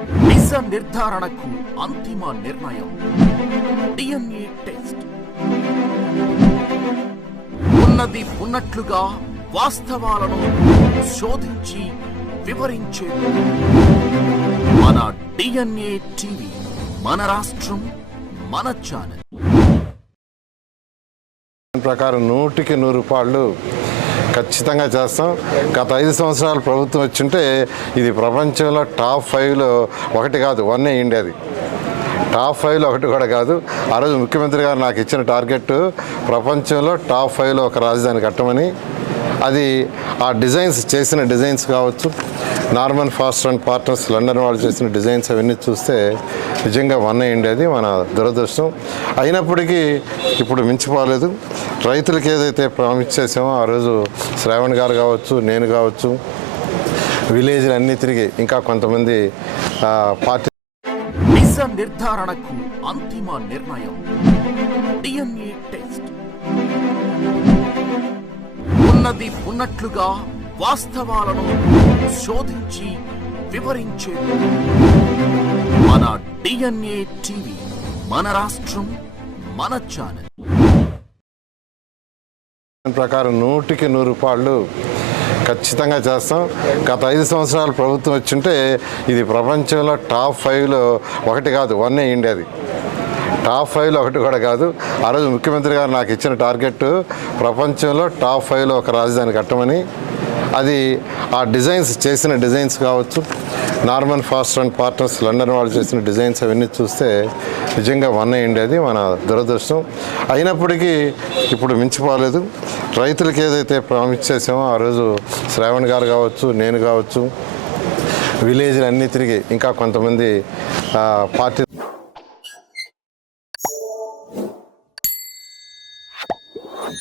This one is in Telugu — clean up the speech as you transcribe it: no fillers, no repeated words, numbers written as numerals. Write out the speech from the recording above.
నిజ నిర్ధారణకు అంతిమ నిర్ణయం డిఎన్ఏ టెస్ట్. ఉన్నది ఉన్నట్లుగా వాస్తవాలను శోధించి వివరించే మన డిఎన్ఏ టీవీ, మన రాష్ట్రం, మన ఛానల్. ప్రకారం 100కి 100 రూపాయలు ఖచ్చితంగా చేస్తాం. గత 5 సంవత్సరాలు ప్రభుత్వం వచ్చింటే ఇది ప్రపంచంలో టాప్ 5లో ఒకటి కాదు, 1 ఇండియాది. టాప్ 5లో ఒకటి కూడా కాదు. ఆ రోజు ముఖ్యమంత్రి గారు నాకు ఇచ్చిన టార్గెట్ ప్రపంచంలో టాప్ 5లో ఒక రాజధాని కట్టమని. అది ఆ చేసిన డిజైన్స్ కావచ్చు, Norman faster and partners London వాళ్ళు చేసిన డిజైన్స్ అవన్నీ చూస్తే నిజంగా 1 ఇండియాది. మన దురదృష్టం అయినప్పటికీ ఇప్పుడు మించిపోలేదు. రైతులకి ఏదైతే ప్రామిస్ చేసామో ఆ రోజు శ్రావణ్ గారు కావచ్చు, నేను కావచ్చు, విలేజ్లు అన్నీ తిరిగి ఇంకా కొంతమంది పార్టీ నిజ నిర్ధారణకు అంతిమ నిర్ణయం డిఎన్ఏ టెస్ట్. ఉన్నది ఉన్నట్లుగా వాస్తవాలను శోధించి వివరించే మన డిఎన్ఏ టీవీ, మన రాష్ట్రం, మన ఛానల్. ప్రకారం 100కి 100 రూపాయలు ఖచ్చితంగా చేస్తాం. గత 5 సంవత్సరాలు ప్రభుత్వం వచ్చింటే ఇది ప్రపంచంలో టాప్ 5లో ఒకటి కాదు, 1 ఇండియాది. టాప్ 5లో ఒకటి కూడా కాదు. ఆ రోజు ముఖ్యమంత్రి గారు నాకు ఇచ్చిన టార్గెట్ ప్రపంచంలో టాప్ 5లో ఒక రాజధాని కట్టమని. అది ఆ చేసిన డిజైన్స్ కావచ్చు, Norman faster and partners London వాళ్ళు చేసిన డిజైన్స్ అవన్నీ చూస్తే నిజంగా 1 ఇండియాది. మన దురదృష్టం అయినప్పటికీ ఇప్పుడు మించిపోలేదు. రైతులకి ఏదైతే ప్రామిస్ చేసామో ఆ రోజు శ్రావణ్ గారు కావచ్చు, నేను కావచ్చు, విలేజ్లు అన్నీ తిరిగి ఇంకా కొంతమంది పార్టీ